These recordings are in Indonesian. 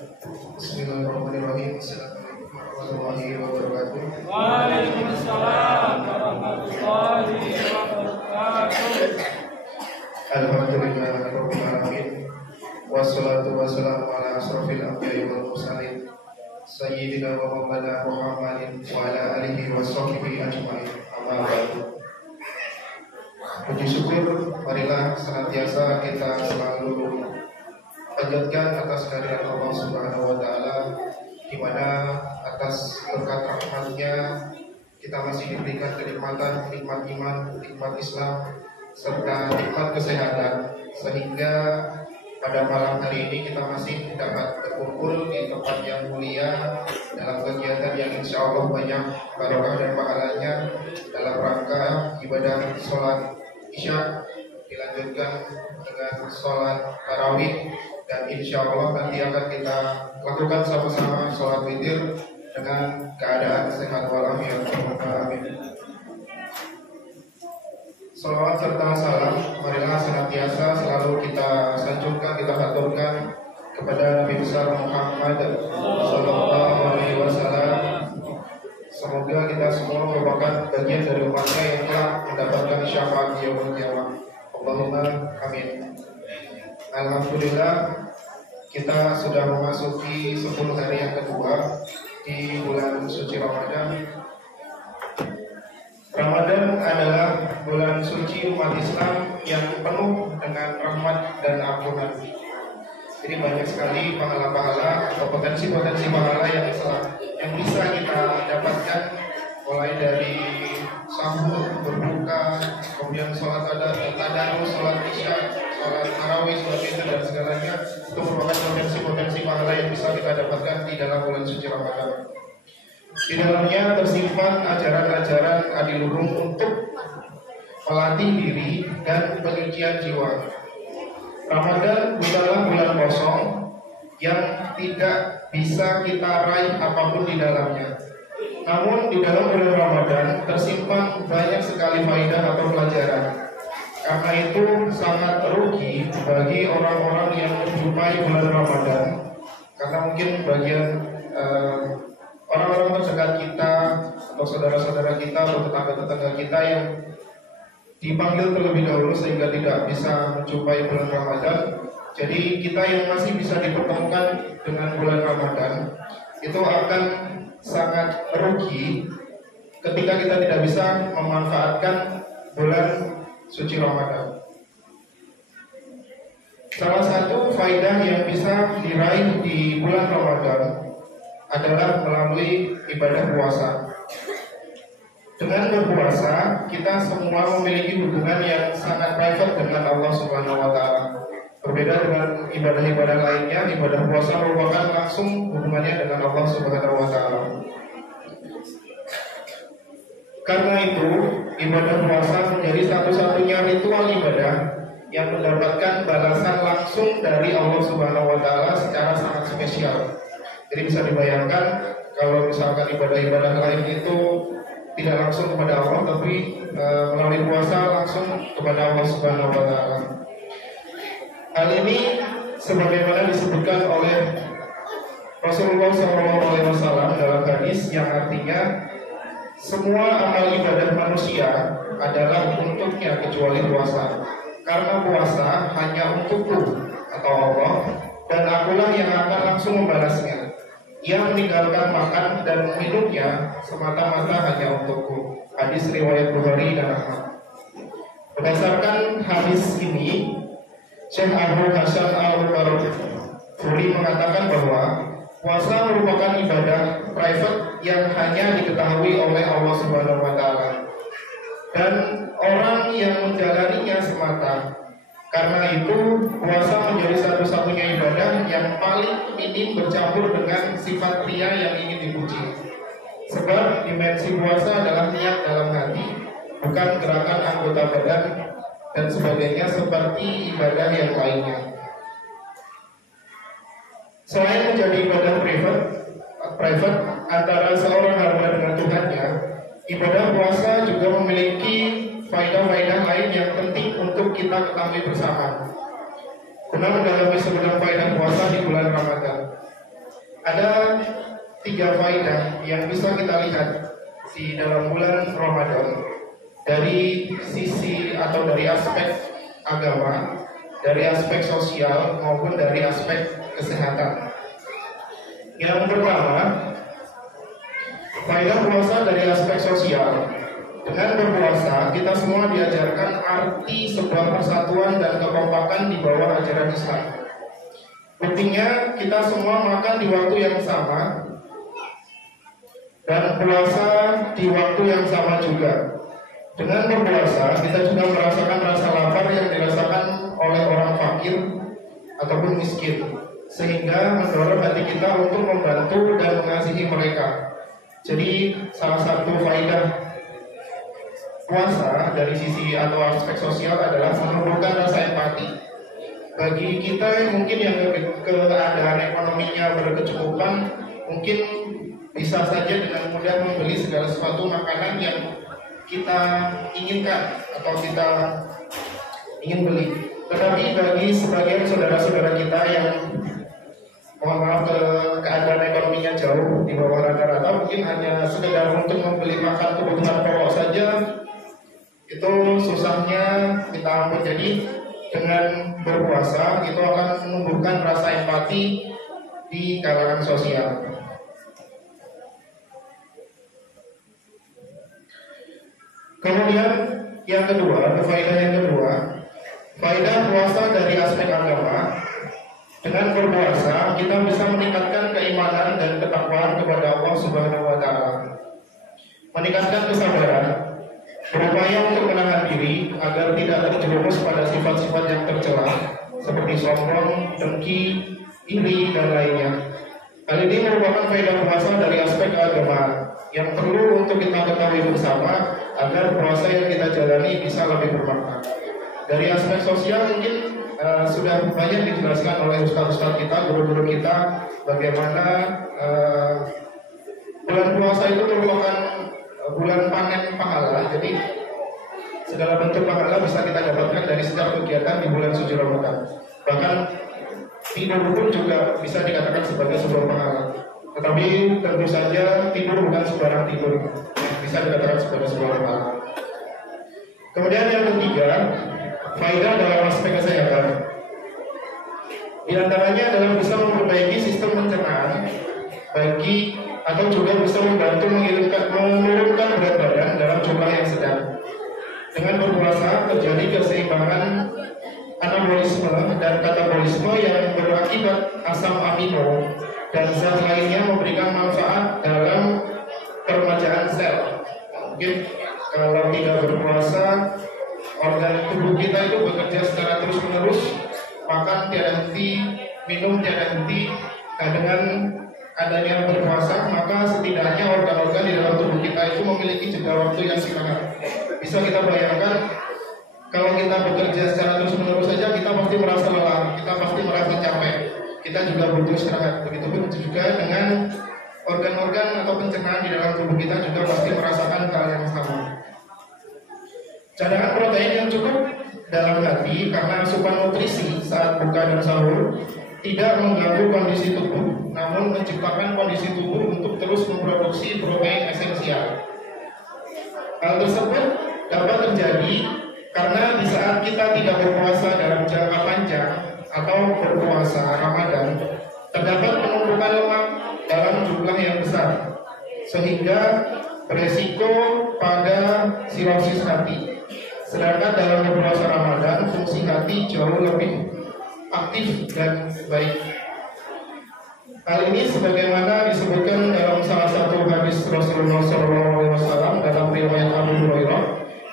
Bismillahirrahmanirrahim. Assalamualaikum warahmatullahi wabarakatuh. Waalaikumsalam warahmatullahi wabarakatuh. Alhamdulillahirabbil alamin. Wassalatu wassalamu ala asrofil anbiya'i wal mursalin sayyidina wa maulana Muhammadin wa ala alihi wa sahbihi ajma'in. Amma ba'du. Puji syukur marilah senantiasa kita selalu panjatkan atas kehadirat Allah Subhanahu wa taala, di mana atas berkat rahmat-Nya kita masih diberikan kenikmatan, nikmat iman, nikmat Islam serta nikmat kesehatan, sehingga pada malam hari ini kita masih dapat berkumpul di tempat yang mulia dalam kegiatan yang insya Allah banyak barokah dan pahalanya dalam rangka ibadah sholat Isya, dilanjutkan dengan sholat tarawih, dan insya Allah nanti akan kita lakukan sama-sama sholat witir dengan keadaan sehat walafiat. Amin. Salawat serta salam marilah senantiasa selalu kita sanjungkan, kita haturkan kepada Nabi besar Muhammad sallallahu alaihi wasallam. Semoga kita semua merupakan bagian dari umatnya yang telah mendapatkan syafaat di yaumul qiyamah. Allahumma amin. Alhamdulillah, kita sudah memasuki 10 hari yang kedua di bulan suci Ramadan. Ramadan adalah bulan suci umat Islam yang penuh dengan rahmat dan ampunan. Jadi banyak sekali pahala-pahala atau potensi-potensi pahala yang bisa kita dapatkan, mulai dari sahur, berbuka, kemudian sholat tadarus, sholat isya, sholat tarawih, sholat witir dan segalanya. Itu merupakan potensi-potensi pahala yang bisa kita dapatkan di dalam bulan suci Ramadan. Di dalamnya tersimpan ajaran-ajaran adiluhung untuk melatih diri dan penyucian jiwa. Ramadan bukanlah bulan kosong yang tidak bisa kita raih apapun di dalamnya. Namun di dalam bulan Ramadan tersimpan banyak sekali faedah atau pelajaran. Karena itu sangat rugi bagi orang-orang yang menjumpai bulan Ramadan, karena mungkin bagian orang-orang terdekat kita atau saudara-saudara kita atau tetangga-tetangga kita yang dipanggil terlebih dahulu sehingga tidak bisa menjumpai bulan Ramadan. Jadi kita yang masih bisa dipertemukan dengan bulan Ramadan itu akan sangat rugi ketika kita tidak bisa memanfaatkan bulan suci Ramadan. Salah satu faedah yang bisa diraih di bulan Ramadan adalah melalui ibadah puasa. Dengan berpuasa, kita semua memiliki hubungan yang sangat private dengan Allah Subhanahu wa taala. Berbeda dengan ibadah-ibadah lainnya, ibadah puasa merupakan langsung hubungannya dengan Allah Subhanahu wa taala. Karena itu, ibadah puasa menjadi satu-satunya ritual ibadah yang mendapatkan balasan langsung dari Allah Subhanahu wa taala secara sangat spesial. Jadi bisa dibayangkan kalau misalkan ibadah-ibadah lain itu tidak langsung kepada Allah, tapi melalui puasa langsung kepada Allah Subhanahu wa taala. Hal ini sebagaimana disebutkan oleh Rasulullah SAW dalam hadis yang artinya semua amal ibadah manusia adalah untuknya kecuali puasa. Karena puasa hanya untukku atau Allah, dan akulah yang akan langsung membalasnya. Ia meninggalkan makan dan minumnya semata-mata hanya untukku. Hadis riwayat Bukhari dan Ahmad. Berdasarkan hadis ini, Syekh Abu Hasan Al-Barfuri mengatakan bahwa puasa merupakan ibadah private yang hanya diketahui oleh Allah Subhanahu wa taala, dan orang yang menjalaninya semata. Karena itu, puasa menjadi satu-satunya ibadah yang paling minim bercampur dengan sifat ria yang ingin dipuji. Sebab dimensi puasa adalah niat dalam hati, bukan gerakan anggota badan dan sebagainya seperti ibadah yang lainnya. Selain menjadi ibadah private antara seorang hamba dengan Tuhannya, ibadah puasa juga memiliki faedah-faedah lain yang penting untuk kita ketahui bersama. Guna mendalami sebenarnya faedah puasa di bulan Ramadan, Ada 3 faedah yang bisa kita lihat di dalam bulan Ramadan dari sisi atau dari aspek agama, dari aspek sosial maupun dari aspek kesehatan. Yang pertama, faedah puasa dari aspek sosial. Dengan berpuasa, kita semua diajarkan arti sebuah persatuan dan kekompakan di bawah ajaran Islam. Buktinya, kita semua makan di waktu yang sama dan puasa di waktu yang sama juga. Dengan berpuasa, kita juga merasakan rasa lapar yang dirasakan oleh orang fakir ataupun miskin, sehingga mendorong hati kita untuk membantu dan mengasihi mereka. Jadi salah satu faedah puasa dari sisi atau aspek sosial adalah menumbuhkan rasa empati. Bagi kita yang mungkin yang keadaan ekonominya berkecukupan, mungkin bisa saja dengan mudah membeli segala sesuatu makanan yang kita inginkan atau kita ingin beli. Tetapi bagi sebagian saudara-saudara kita yang mohon maaf keadaan ekonominya jauh di bawah rata-rata, mungkin hanya sekedar untuk membeli makan kebutuhan pokok saja, itu susahnya kita ampun. Jadi dengan berpuasa itu akan menumbuhkan rasa empati di kalangan sosial. Kemudian yang kedua, faedah yang kedua, faedah puasa dari aspek agama. Dengan berpuasa kita bisa meningkatkan keimanan dan ketakwaan kepada Allah Subhanahu wa taala. Meningkatkan kesabaran, berupaya untuk menahan diri agar tidak terjerumus pada sifat-sifat yang tercela seperti sombong, dengki, iri dan lainnya. Hal ini merupakan faedah puasa dari aspek agama yang perlu untuk kita ketahui bersama agar puasa yang kita jalani bisa lebih bermakna. Dari aspek sosial mungkin sudah banyak dijelaskan oleh ustaz-ustaz kita, guru-guru kita, bagaimana bulan puasa itu merupakan bulan panen pahala. Jadi segala bentuk pahala bisa kita dapatkan dari setiap kegiatan di bulan suci Ramadan. Bahkan tidur pun juga bisa dikatakan sebagai sebuah pahala. Tetapi tentu saja tidur bukan sembarang tidur, bisa dikatakan sebagai sebuah pahala. Kemudian yang ketiga, faedah dalam aspek kesehatan. Di antaranya adalah bisa memperbaiki sistem pencernaan bagi atau juga bisa membantu menurunkan berat badan dalam jumlah yang sedang. Dengan berpuasa terjadi keseimbangan anabolisme dan katabolisme yang berakibat asam amino dan zat lainnya memberikan manfaat dalam peremajaan sel. Mungkin kalau tidak berpuasa, organ tubuh kita itu bekerja secara terus-menerus, makan tiada henti, minum tiada henti. Nah, dengan adanya berpuasa, maka setidaknya organ-organ di dalam tubuh kita itu memiliki jeda waktu yang singkat. Bisa kita bayangkan, kalau kita bekerja secara terus-menerus saja, kita pasti merasa lelah, kita pasti merasa capek, kita juga butuh istirahat. Begitupun juga dengan organ-organ atau pencernaan di dalam tubuh kita juga pasti merasakan hal yang sama. Cadangan protein yang cukup dalam hati karena asupan nutrisi saat buka dan sahur tidak mengganggu kondisi tubuh, namun menciptakan kondisi tubuh untuk terus memproduksi protein esensial. Hal tersebut dapat terjadi karena di saat kita tidak berpuasa dalam jangka panjang atau berpuasa Ramadan, terdapat penumpukan lemak dalam jumlah yang besar, sehingga beresiko pada sirosis hati. Sedangkan dalam berpuasa Ramadan, fungsi hati jauh lebih aktif dan baik. Hal ini sebagaimana disebutkan dalam salah satu hadis Rasulullah SAW dalam riwayat Abu Hurairah,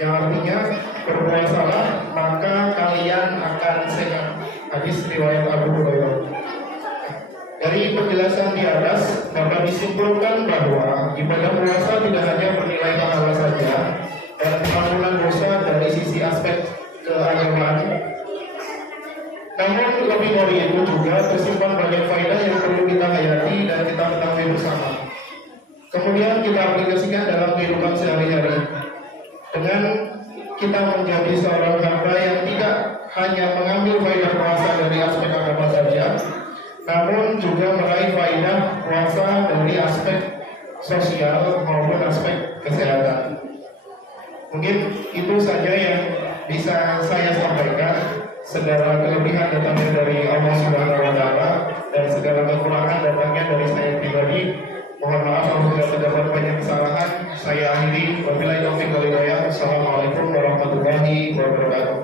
yang artinya berpuasalah maka kalian akan sehat. Hadis riwayat Abu Hurairah. Dari penjelasan di atas dapat disimpulkan bahwa ibadah puasa tidak hanya bernilai pahala saja dan pengampunan dosa dari sisi aspek keagamaan, namun lebih dari itu juga tersimpan banyak faedah yang perlu kita hayati dan kita ketahui bersama. Kemudian kita aplikasikan dalam kehidupan sehari-hari dengan kita menjadi seorang hamba yang tidak hanya mengambil faedah puasa dari aspek agama saja, namun juga meraih faedah puasa dari aspek sosial maupun aspek kesehatan. Mungkin itu saja yang bisa saya sampaikan. Segala kelebihan datangnya dari Allah Subhanahu wa Ta'ala dan segala kekurangan datangnya dari saya pribadi. Mohon maaf apabila terdapat banyak kesalahan. Saya akhiri. Wabillahi taufiq wal hidayah. Assalamualaikum warahmatullahi wabarakatuh.